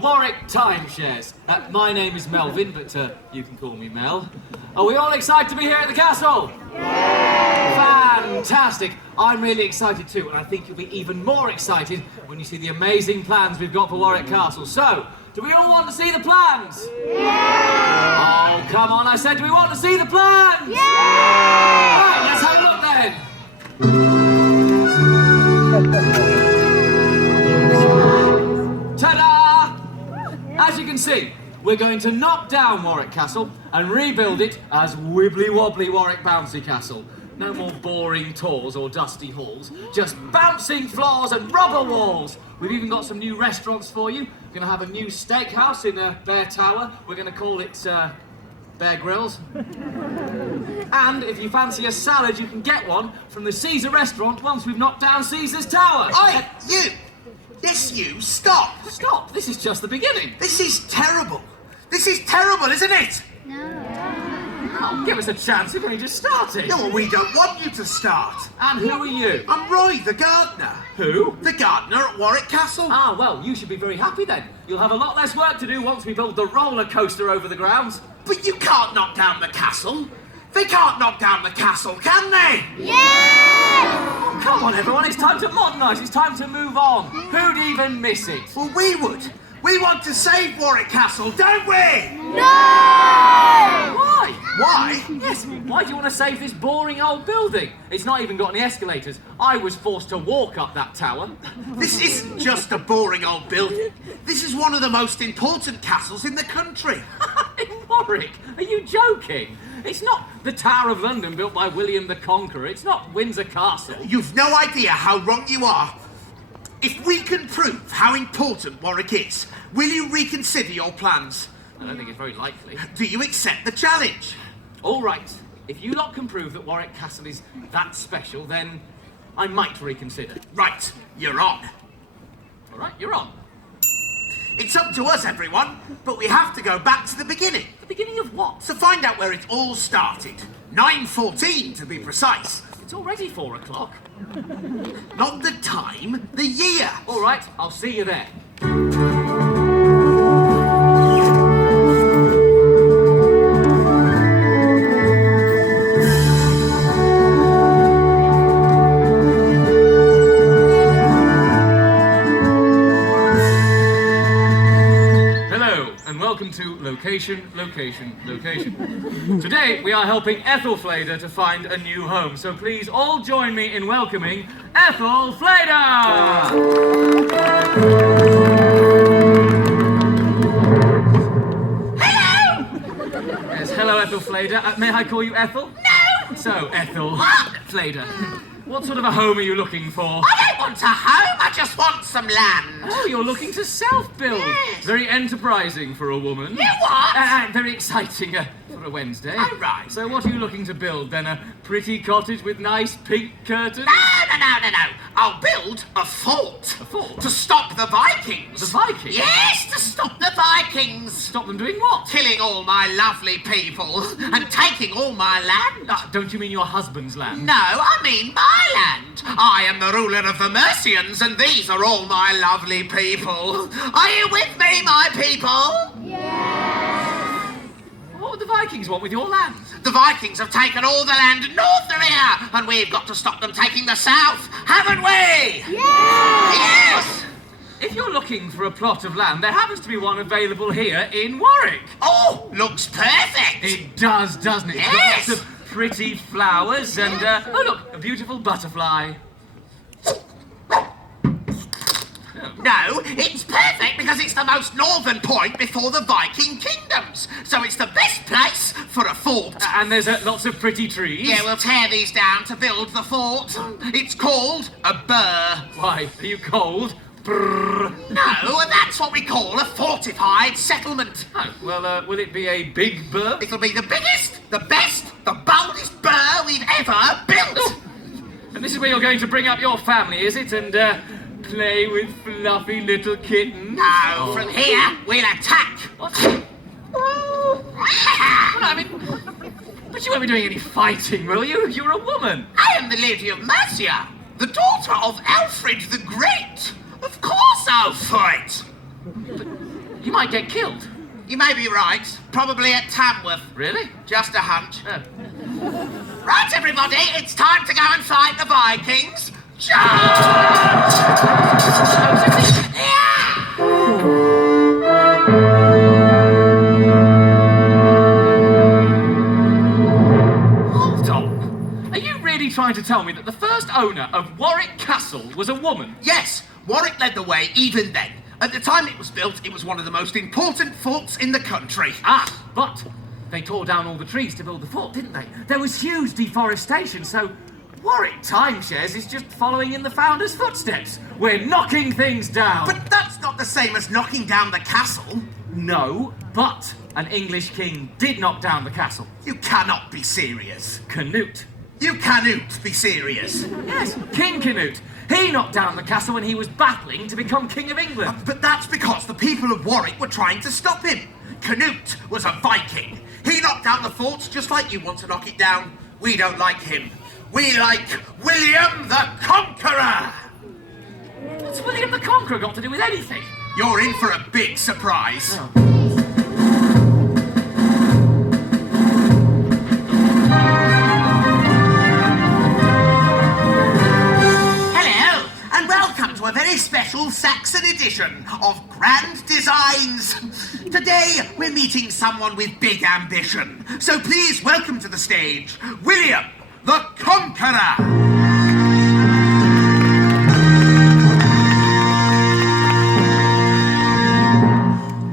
Warwick timeshares. My name is Melvin, but you can call me Mel. Are we all excited to be here at the castle? Yeah! Fantastic! I'm really excited too, and I think you'll be even more excited when you see the amazing plans we've got for Warwick Castle. So, do we all want to see the plans? Yeah! Oh, come on, I said, do we want to see the plans? Yeah! Right, let's have a look then. Ta-da! As you can see, we're going to knock down Warwick Castle and rebuild it as wibbly-wobbly Warwick Bouncy Castle. No more boring tours or dusty halls, just bouncing floors and rubber walls. We've even got some new restaurants for you. We're going to have a new steakhouse in Bear Tower. We're going to call it Bear Grylls. And if you fancy a salad, you can get one from the Caesar restaurant once we've knocked down Caesar's Tower. Oi, you! Yes, you, stop! Stop, this is just the beginning. This is terrible. This is terrible, isn't it? Oh, give us a chance, we've only just started. No, we don't want you to start. And who are you? I'm Roy, the gardener. Who? The gardener at Warwick Castle. Ah, well, you should be very happy then. You'll have a lot less work to do once we build the roller coaster over the grounds. But you can't knock down the castle. They can't knock down the castle, can they? Yeah! Come on, everyone, it's time to modernise, it's time to move on. Who'd even miss it? Well, we would. We want to save Warwick Castle, don't we? No! Why? Why? Yes, why do you want to save this boring old building? It's not even got any escalators. I was forced to walk up that tower. This isn't just a boring old building. This is one of the most important castles in the country. In Warwick? Are you joking? It's not the Tower of London built by William the Conqueror. It's not Windsor Castle. You've no idea how wrong you are. If we can prove how important Warwick is, will you reconsider your plans? I don't think it's very likely. Do you accept the challenge? All right. If you lot can prove that Warwick Castle is that special, then I might reconsider. Right, you're on. All right, you're on. It's up to us, everyone, but we have to go back to the beginning. The beginning of what? To find out where it all started. 914 to be precise. It's already 4 o'clock. Not the time, the year. All right, I'll see you there. Welcome to Location. Today we are helping Ethelfleda to find a new home, so please all join me in welcoming Ethelfleda! Hello! Yes, hello Ethelfleda. May I call you Ethel? No! So, Ethelfleda, what sort of a home are you looking for? I don't want a home, I just want some land. Oh, you're looking to self-build. Yes. Very enterprising for a woman. You what? Very exciting for a Wednesday. Oh, right. So what are you looking to build then? A pretty cottage with nice pink curtains? No. I'll build a fort. A fort? To stop the Vikings. The Vikings? Yes, to stop the Vikings. Stop them doing what? Killing all my lovely people and taking all my land. Don't you mean your husband's land? No, I mean my land. I am the ruler of the Mercians, and these are all my lovely people. Are you with me, my people? What would the Vikings want with your land? The Vikings have taken all the land north of here, and we've got to stop them taking the south, haven't we? Yes! If you're looking for a plot of land, there happens to be one available here in Warwick. Oh, looks perfect. It does, doesn't it? Yes. Lots of pretty flowers and, oh look, a beautiful butterfly. No, it's perfect because it's the most northern point before the Viking kingdoms. So it's the best place for a fort. And there's lots of pretty trees. Yeah, we'll tear these down to build the fort. It's called a burr. Why, are you cold? Brrr. No, that's what we call a fortified settlement. Oh, well, will it be a big burr? It'll be the biggest, the best, the boldest burr we've ever built. Oh. And this is where you're going to bring up your family, is it? And, play with fluffy little kittens? No, from here, we'll attack. What? Well, I mean, but you won't be doing any fighting, will you? You're a woman. I am the Lady of Mercia, the daughter of Alfred the Great. Of course I'll fight. You might get killed. You may be right. Probably at Tamworth. Really? Just a hunch. Oh. Right, everybody, it's time to go and fight the Vikings. Hold on. Are you really trying to tell me that the first owner of Warwick Castle was a woman? Yes, Warwick led the way even then. At the time it was built, it was one of the most important forts in the country. Ah, but they tore down all the trees to build the fort, didn't they? There was huge deforestation, so Warwick Timeshares is just following in the founder's footsteps. We're knocking things down. But that's not the same as knocking down the castle. No, but an English king did knock down the castle. You cannot be serious. Canute. You cannot be serious. Yes, King Canute. He knocked down the castle when he was battling to become King of England. But that's because the people of Warwick were trying to stop him. Canute was a Viking. He knocked down the fort just like you want to knock it down. We don't like him. We like William the Conqueror. What's William the Conqueror got to do with anything? You're in for a big surprise. Oh. Hello, and welcome to a very special Saxon edition of Grand Designs. Today, we're meeting someone with big ambition. So please welcome to the stage, William the Conqueror.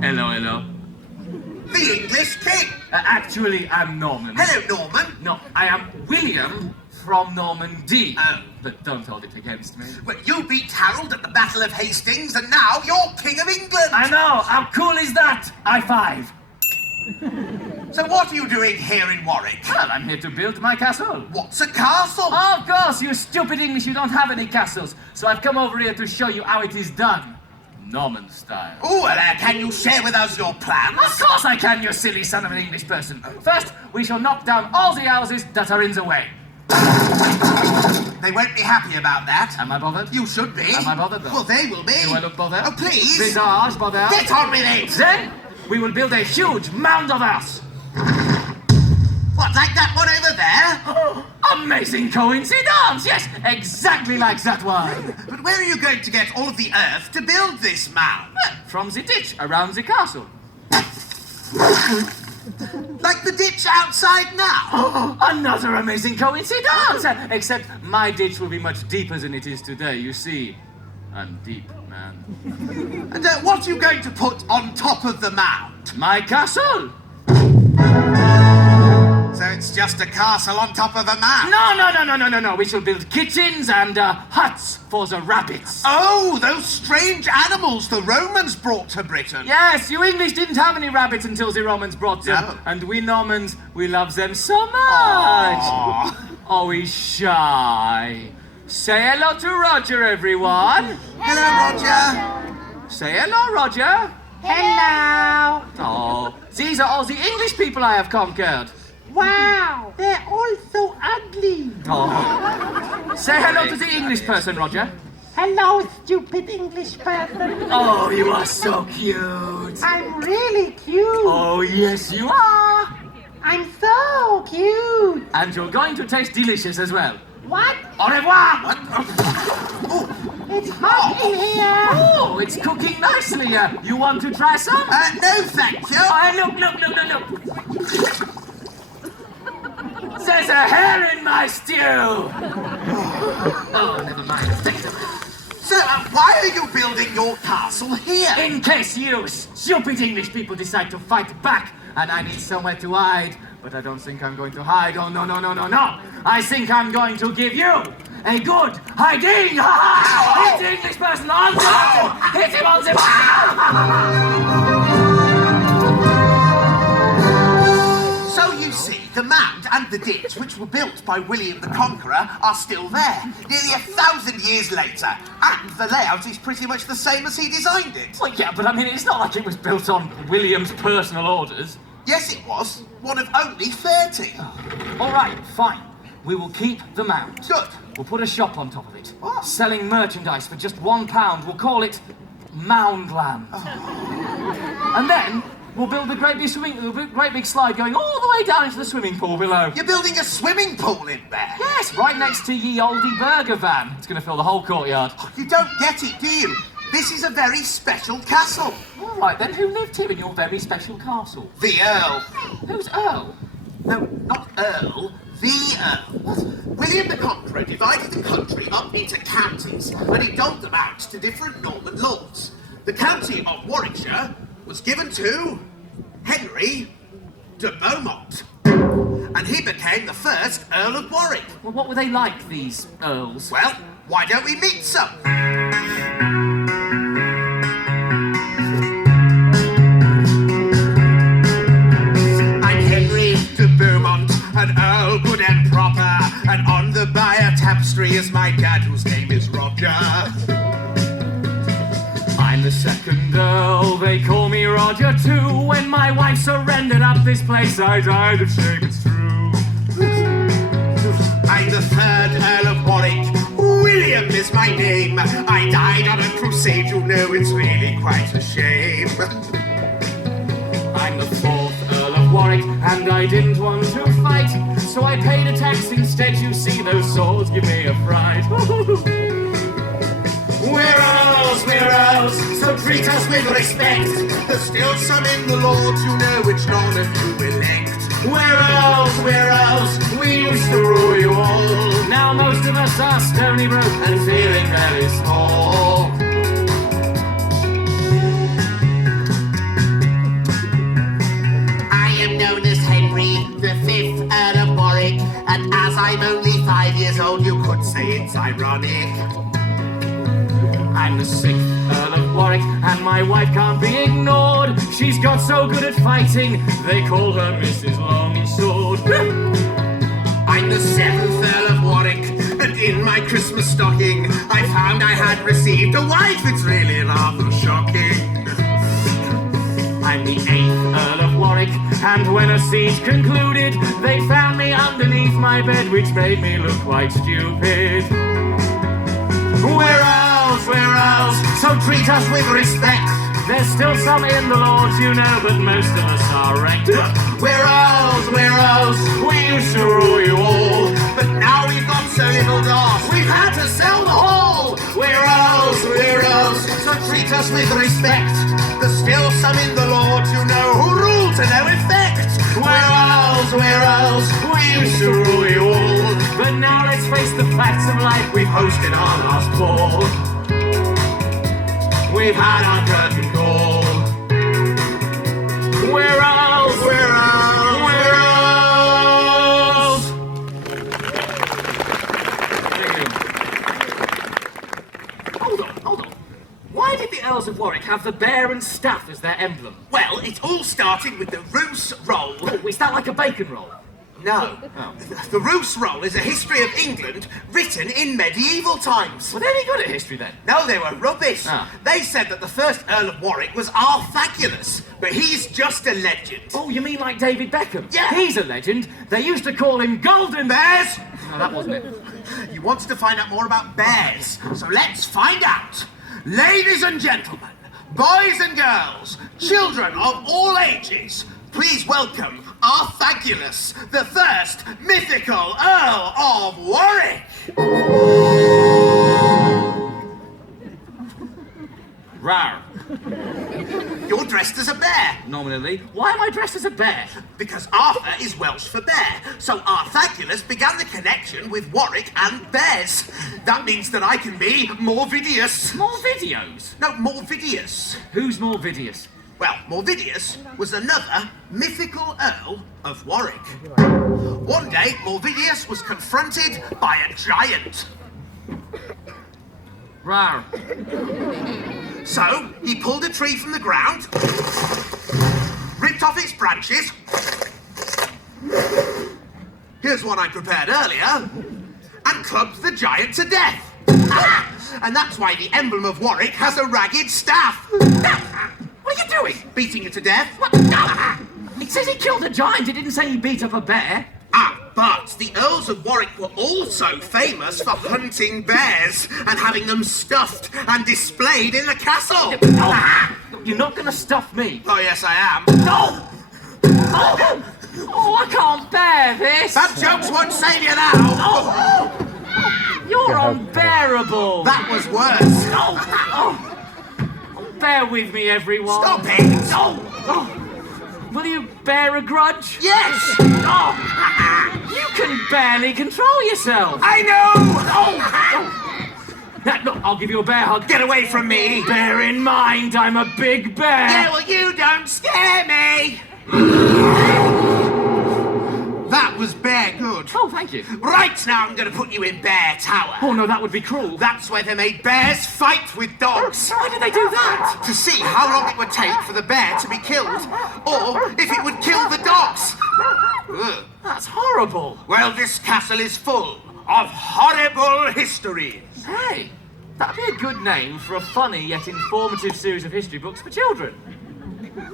Hello. The English king. Actually, I'm Norman. Hello, Norman. No, I am William from Normandy. Oh. But don't hold it against me. Well, you beat Harold at the Battle of Hastings, and now you're King of England. I know, how cool is that? High five. So what are you doing here in Warwick? Well, I'm here to build my castle. What's a castle? Of course, you stupid English, you don't have any castles. So I've come over here to show you how it is done. Norman style. Oh, well, can you share with us your plans? Of course I can, you silly son of an English person. First, we shall knock down all the houses that are in the way. They won't be happy about that. Am I bothered? You should be. Am I bothered, though? Well, they will be. Do I look bothered? Oh, please. Visage bothered? Get on with it. Then, we will build a huge mound of us. What, like that one over there? Amazing coincidence! Yes, exactly like that one. But where are you going to get all of the earth to build this mound? From the ditch around the castle. Like the ditch outside now? Another amazing coincidence! Except my ditch will be much deeper than it is today, you see. I'm deep, man. And what are you going to put on top of the mound? My castle! So it's just a castle on top of a mound? No. We shall build kitchens and huts for the rabbits. Oh, those strange animals the Romans brought to Britain. Yes, you English didn't have any rabbits until the Romans brought them. No. And we Normans, we love them so much. Aw. Oh, he's shy. Say hello to Roger, everyone. Hello, Roger. Say hello, Roger. Hello! Oh, these are all the English people I have conquered. Wow! They're all so ugly! Oh. Say hello to the English person, Roger. Hello, stupid English person! Oh, you are so cute. I'm really cute! Oh, yes, you are. I'm so cute! And you're going to taste delicious as well. What? Au revoir. It's hot in here! Oh, it's cooking nicely. You want to try some? No, thank you. Look. There's a hair in my stew. Oh, never mind. So, why are you building your castle here? In case you stupid English people decide to fight back and I need somewhere to hide. But I don't think I'm going to hide. Oh, no. I think I'm going to give you a good hiding. Hit the English person on the button. Hit him on the So you see, the mound and the ditch, which were built by William the Conqueror, are still there, nearly 1,000 years later. And the layout is pretty much the same as he designed it. Well, yeah, but I mean, it's not like it was built on William's personal orders. Yes, it was. One of only 30. All right, fine. We will keep the mound. Good. We'll put a shop on top of it. What? Selling merchandise for just £1. We'll call it Moundland. And then we'll build a great big slide going all the way down into the swimming pool below. You're building a swimming pool in there? Yes, right next to ye oldie burger van. It's going to fill the whole courtyard. You don't get it, do you? This is a very special castle. All right, then who lived here in your very special castle? The Earl. Who's Earl? No, not Earl. The Earl. William the Conqueror divided the country up into counties, and he doled them out to different Norman lords. The county of Warwickshire was given to Henry de Beaumont, and he became the first Earl of Warwick. Well, what were they like, these earls? Well, why don't we meet some? I'm Henry de Beaumont, an Earl good and proper, and on the Byre tapestry is my dad, whose name is Roger. I'm the second Earl, they call me Roger too. When my wife surrendered up this place, I died of shame, it's true. I'm the third Earl of Warwick, William is my name. I died on a crusade, you know it's really quite a shame. I'm the fourth Earl of Warwick, and I didn't want to fight, so I paid a tax instead. You see, those swords give me a fright. We're Earls, so treat us with respect. There's still some in the Lords, you know, which none of you elect. We're Earls, we used to rule you all. Now most of us are stony broke and feeling very small. I am known as Henry, the 5th Earl of Warwick, and as I'm only 5 years old, you could say it's ironic. I'm the 6th Earl of Warwick, and my wife can't be ignored. She's got so good at fighting, they call her Mrs. Longsword. I'm the 7th Earl of Warwick, and in my Christmas stocking, I found I had received a wife. It's really rather shocking. I'm the 8th Earl of Warwick, and when a siege concluded, they found me underneath my bed, which made me look quite stupid. We're Earls, so treat us with respect. There's still some in the Lords, you know, but most of us are wrecked. We're Earls, we used to rule you all, but now we've got so little doss, we've had to sell the hall. We're Earls, so treat us with respect. There's still some in the Lords, you know, who rule to no effect. We're Earls, we used to rule you all, But now let's face the facts of life, we've hosted our last ball. We've had our curtain call. We're Earls, we're Earls. Thank you. Hold on. Why did the Earls of Warwick have the bear and staff as their emblem? Well, it all started with the Roos roll. Oh, is that like a bacon roll? No. The Roos roll is a history of England written in medieval times. Were they any good at history then? No, they were rubbish. Ah. They said that the first Earl of Warwick was Arthagulus, but he's just a legend. Oh, you mean like David Beckham? Yeah. He's a legend. They used to call him Golden Bears? No, that wasn't it. You wanted to find out more about bears, so let's find out. Ladies and gentlemen, boys and girls, children of all ages, please welcome Arthagulus, the first mythical Earl of Warwick. Rawr. You're dressed as a bear, Nominally. Why am I dressed as a bear? because Arthur is Welsh for bear, so Arthagulus began the connection with Warwick and bears. That means that I can be Morvidius. More videos? No, Morvidius. Who's more videos? Well, Morvidius was another mythical Earl of Warwick. One day, Morvidius was confronted by a giant. Rawr. So, he pulled a tree from the ground, ripped off its branches. Here's one I prepared earlier, and clubbed the giant to death. And that's why the emblem of Warwick has a ragged staff. What are you doing? Beating it to death. What? It says he killed a giant. It didn't say he beat up a bear. But the Earls of Warwick were also famous for hunting bears and having them stuffed and displayed in the castle. you're not going to stuff me. Oh, yes, I am. No! Oh, I can't bear this! That jokes won't save you now. Oh, you're unbearable! That was worse. Bear with me, everyone. Stop it. Will you bear a grudge? Yes. You can barely control yourself. I know. Look, I'll give you a bear hug. Get away from me. Bear in mind, I'm a big bear. Yeah, well, you don't scare me. That was bear good. Oh, thank you. Right, now I'm going to put you in Bear Tower. Oh, no, that would be cruel. That's where they made bears fight with dogs. Why did they do that? To see how long it would take for the bear to be killed, or if it would kill the dogs. Ugh. That's horrible. Well, this castle is full of horrible histories. Hey, that'd be a good name for a funny yet informative series of history books for children.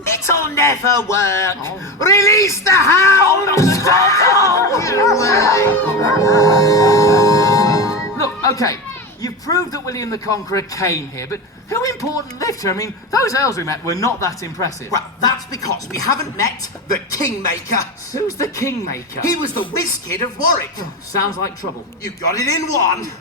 It'll never work. Release the hounds! Look, okay, you've proved that William the Conqueror came here, but who important lived here? I mean, those elves we met were not that impressive. Well, that's because we haven't met the kingmaker. Who's the kingmaker? He was the whiz kid of Warwick. Sounds like trouble. You got it in one.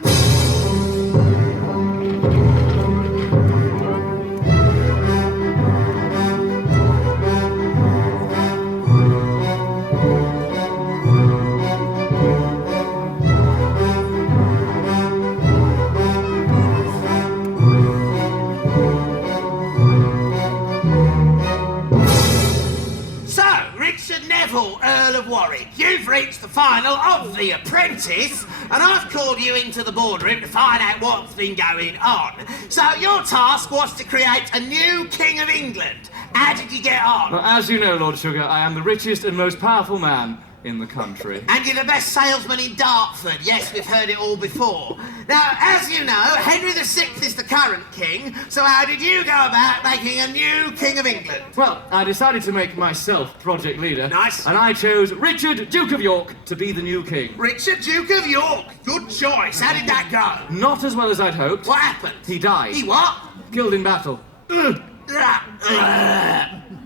Earl of Warwick, you've reached the final of The Apprentice, and I've called you into the boardroom to find out what's been going on. So your task was to create a new King of England. How did you get on? Well, as you know, Lord Sugar, I am the richest and most powerful man in the country. And you're the best salesman in Dartford. Yes, we've heard it all before. Now, as you know, Henry VI is the current king, so how did you go about making a new King of England? Well, I decided to make myself project leader. Nice. And I chose Richard, Duke of York, to be the new king. Richard, Duke of York. Good choice. How did that go? Not as well as I'd hoped. What happened? He died. He what? Killed in battle.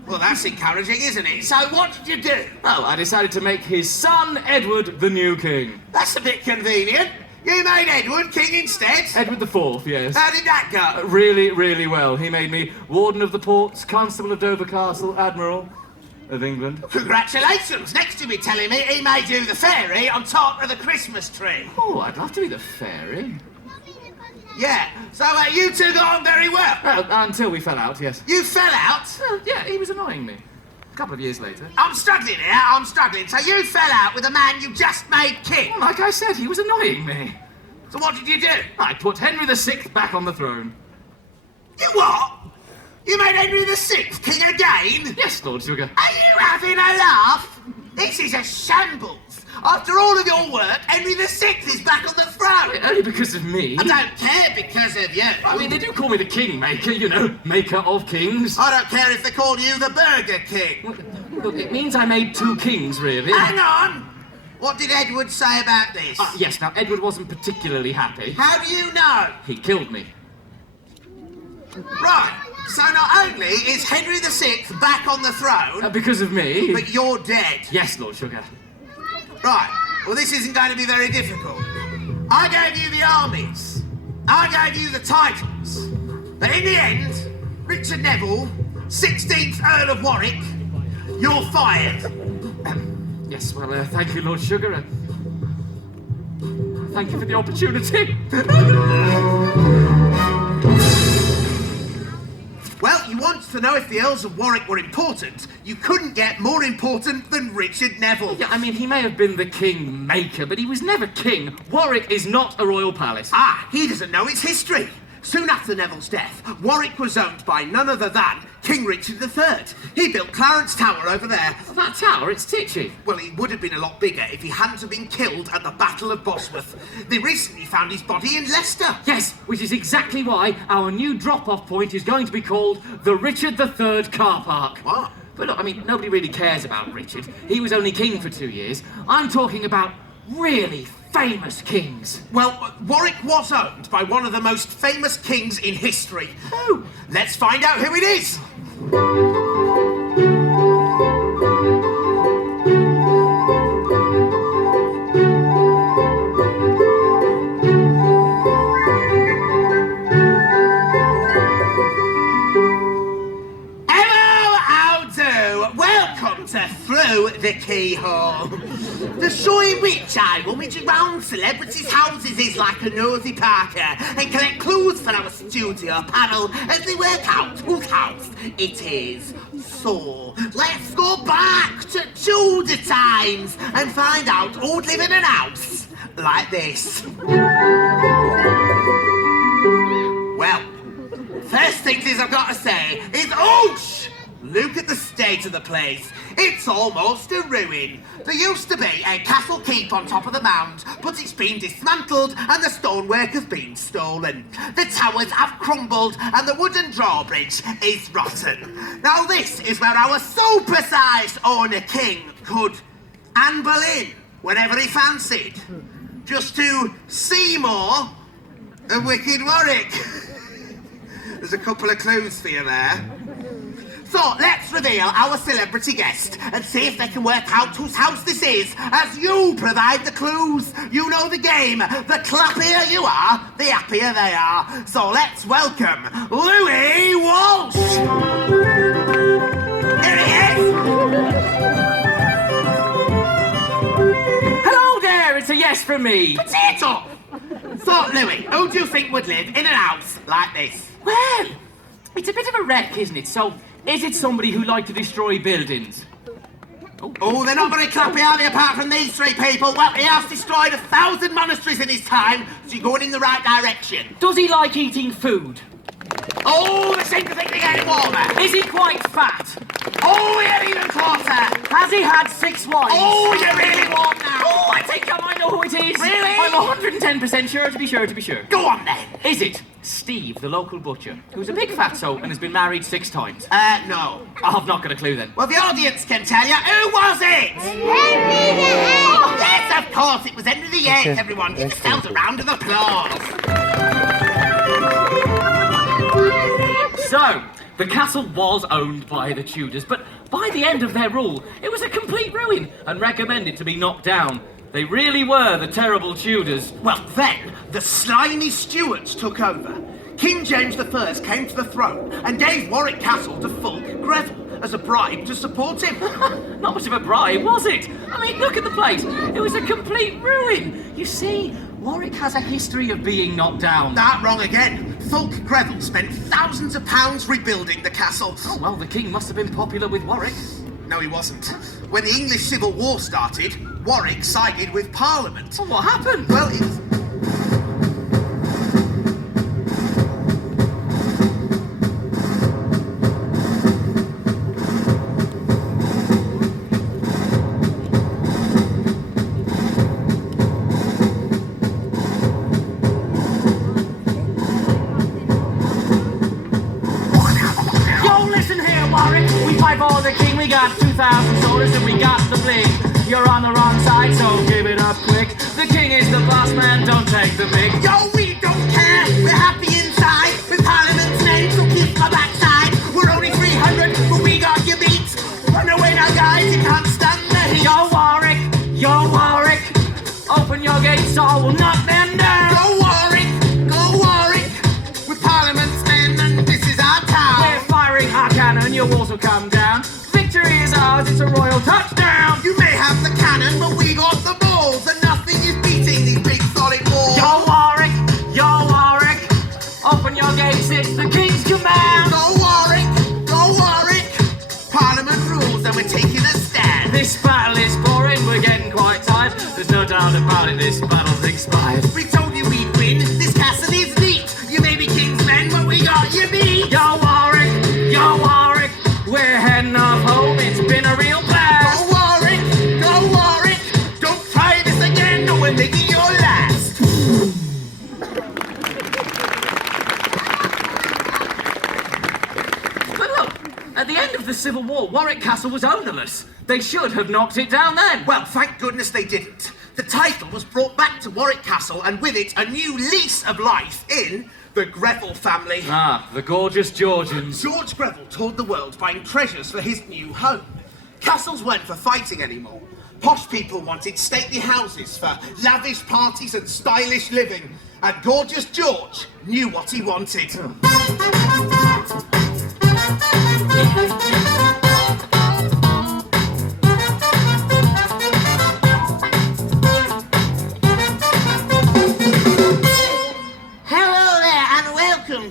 Well, that's encouraging, isn't it? So what did you do? Well, I decided to make his son, Edward, the new king. That's a bit convenient. You made Edward king instead? Edward IV, yes. How did that go? Really, really well. He made me Warden of the Ports, Constable of Dover Castle, Admiral of England. Congratulations! Next you'll be telling me he made you the fairy on top of the Christmas tree. Oh, I'd love to be the fairy. Yeah, so you two got on very well. Until we fell out, yes. You fell out? Yeah, he was annoying me. A couple of years later. I'm struggling here, I'm struggling. So you fell out with a man you just made king? Well, like I said, he was annoying me. So what did you do? I put Henry VI back on the throne. You what? You made Henry VI king again? Yes, Lord Sugar. Are you having a laugh? This is a shambles. After all of your work, Henry VI is back on the throne. Only because of me. I don't care because of you. I mean, they do call me the kingmaker, you know, maker of kings. I don't care if they call you the Burger King. Look, it means I made two kings, really. Hang on. What did Edward say about this? Yes, now, Edward wasn't particularly happy. How do you know? He killed me. Right. So not only is Henry VI back on the throne... because of me. But you're dead. Yes, Lord Sugar. Right. Well, this isn't going to be very difficult. I gave you the armies. I gave you the titles. But in the end, Richard Neville, 16th Earl of Warwick, you're fired. Yes, well, thank you, Lord Sugar. Thank you for the opportunity. Well, you wanted to know if the Earls of Warwick were important. You couldn't get more important than Richard Neville. Yeah, I mean, he may have been the kingmaker, but he was never king. Warwick is not a royal palace. He doesn't know its history. Soon after Neville's death, Warwick was owned by none other than King Richard III. He built Clarence Tower over there. That tower, it's titchy. Well, he would have been a lot bigger if he hadn't have been killed at the Battle of Bosworth. They recently found his body in Leicester. Yes, which is exactly why our new drop-off point is going to be called the Richard III car park. What? But look, I mean, nobody really cares about Richard. He was only king for 2 years. I'm talking about really famous kings. Well, Warwick was owned by one of the most famous kings in history. Who? Let's find out who it is. Through the keyhole. The show in which I rummage around celebrities' houses is like a nosy Parker and collect clues for our studio panel as they work out whose house it is. So, let's go back to Tudor times and find out who'd live in an house like this. Well, first things I've got to say is oosh! Look at the state of the place. It's almost a ruin. There used to be a castle keep on top of the mound, but it's been dismantled and the stonework has been stolen. The towers have crumbled and the wooden drawbridge is rotten. Now this is where our super-sized owner king could amble in whenever he fancied, just to see more of wicked Warwick. There's a couple of clues for you there. So, let's reveal our celebrity guest and see if they can work out whose house this is as you provide the clues. You know the game. The clappier you are, the happier they are. So let's welcome Louis Walsh. Here he is. Hello there, it's a yes from me. Potato. So, Louis, who do you think would live in an house like this? Well, it's a bit of a wreck, isn't it? So, is it somebody who liked to destroy buildings? Oh, they're not very clappy, are they, apart from these three people? Well, he has destroyed 1,000 monasteries in his time, so you're going in the right direction. Does he like eating food? Oh, they seem to think they're getting warmer. Is he quite fat? Oh, you're even closer. Has he had 6 wives? Oh, you're really warm now. Oh, I think I might know who it is. Really? I'm 110% sure to be sure. Go on, then. Is it Steve, the local butcher, who's a big fatso and has been married 6 times? No. Oh, I've not got a clue then. Well, the audience can tell you. Who was it? Henry the Eighth! Oh, yes, of course, it was Henry the Eighth, everyone. Give yourselves a round of applause. So, the castle was owned by the Tudors, but by the end of their rule, it was a complete ruin and recommended to be knocked down. They really were the terrible Tudors. Well, then, the slimy Stuarts took over. King James I came to the throne and gave Warwick Castle to Fulk Greville as a bribe to support him. Not much of a bribe, was it? I mean, look at the place. It was a complete ruin. You see, Warwick has a history of being knocked down. That wrong again. Fulk Greville spent thousands of pounds rebuilding the castle. Oh, well, the king must have been popular with Warwick. No, he wasn't. When the English Civil War started, Warwick sided with Parliament. So what happened? Well, it was... For the king, we got 2,000 soldiers and we got the bling. You're on the wrong side, so give it up quick. The king is the boss man, don't take the big. Yo, we don't care, we're happy inside. With Parliament's name, so keep my backside. We're only 300, but we got your beat. Run away now, guys, you can't stand the heat. Yo, Warwick, open your gates or we'll knock them down. Go, Warwick, with Parliament's men, and this is our town. We're firing our cannon, your walls will come down. Victory is ours, it's a royal touchdown. You may have the cannon, but we got the balls, and nothing is beating these big solid walls. Yo, Warwick, open your gates, it's the king's command. Go, Warwick, Parliament rules, and we're taking a stand. This battle is boring, we're getting quite tired. There's no doubt about it, this battle's expired. We told you we'd win, this castle is neat. You may be king's men, but we got you beat. Yo, Warwick, we're heading off home, it's been a real blast. Go, Warwick, don't try this again, or we're making your last. But look, at the end of the Civil War, Warwick Castle was ownerless. They should have knocked it down then. Well, thank goodness they didn't. The title was brought back to Warwick Castle, and with it, a new lease of life in the Greville family. Ah, the gorgeous Georgians. George Greville toured the world buying treasures for his new home. Castles weren't for fighting anymore. Posh people wanted stately houses for lavish parties and stylish living. And gorgeous George knew what he wanted.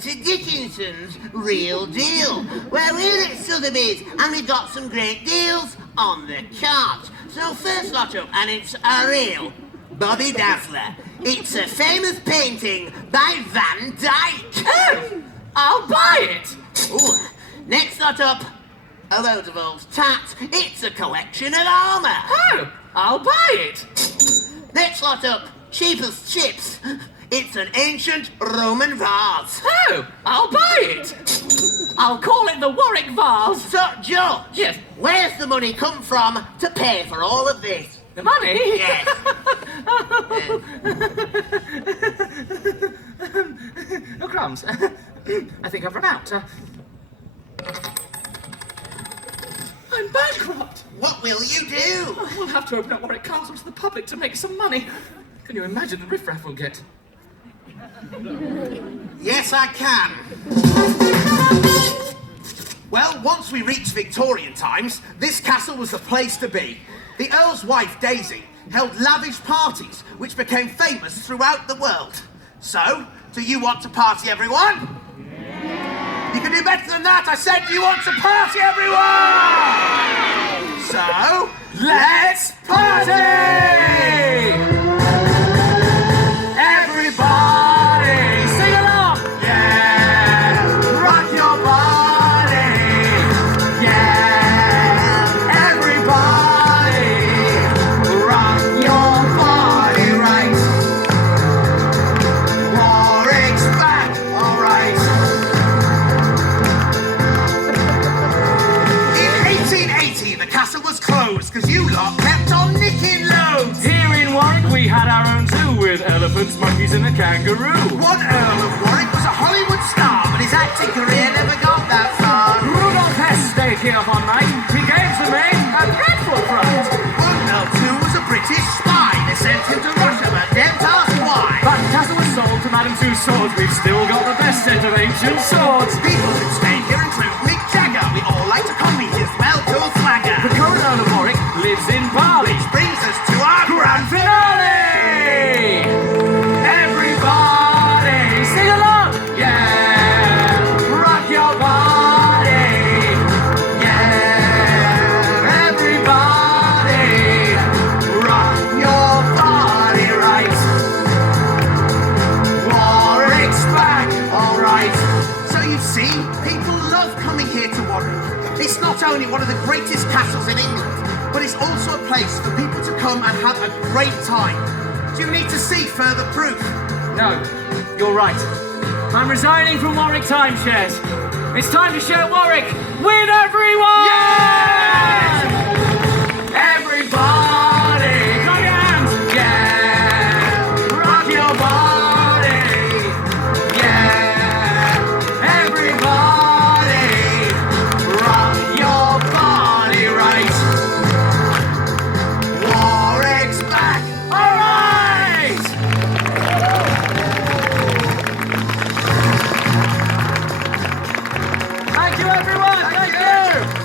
To Dickinson's Real Deal, where we're at Sotheby's and we've got some great deals on the cards. So first lot up, and it's a real Bobby Dazzler. It's a famous painting by Van Dyck. Oh, I'll buy it. Ooh. Next lot up, a load of old tats. It's a collection of armour. Oh, I'll buy it. Next lot up, cheap as chips. It's an ancient Roman vase. Oh, I'll buy it. I'll call it the Warwick vase. So, George, Yes. Where's the money come from to pay for all of this? The money? Yes. No crumbs. I think I've run out. I'm bankrupt. What will you do? We'll have to open up Warwick Castle to the public to make some money. Can you imagine the riffraff we'll get? Yes, I can. Well, once we reached Victorian times, this castle was the place to be. The Earl's wife, Daisy, held lavish parties, which became famous throughout the world. So, do you want to party, everyone? Yeah. You can do better than that. I said, do you want to party, everyone? So, let's party! Everybody, sing along! Yeah! Rock your body! Yeah! Everybody, rock your body right! Warwick's back, alright! In 1880, the castle was closed because you lot kept on nicking loads! Here in Warwick, we had our own zoo with elephants, monkeys, and a kangaroo. One Earl of Warwick was a Hollywood star, but his acting career never got that far. Rudolph Hess stayed here up all night. He gave the maid a dreadful fright. One Earl, too, was a British spy. They sent him to Russia, but didn't ask why. But the castle was sold to Madame Tussauds. We've still got the best set of ancient swords. People who stayed here include Mick Jagger. We all like to copy his well-tooled swagger. The current Earl of Warwick lives in Bali. Which brings us to our grand Finale! Everybody, sing along! Yeah! Rock your body! Yeah! Everybody, rock your body right! Warwick's back, alright! So you see, people love coming here to Warwick. It's not only one of the greatest castles in England, but it's also a place for people to come and have a great time. Do you need to see further proof? No, you're right. I'm resigning from Warwick Timeshares. It's time to share Warwick with everyone! Yes! Everybody, clap your hands! Yeah! Rock your body! Yeah! Everybody, rock your body right! Warwick's back! All right! Thank you, everyone! Thank you!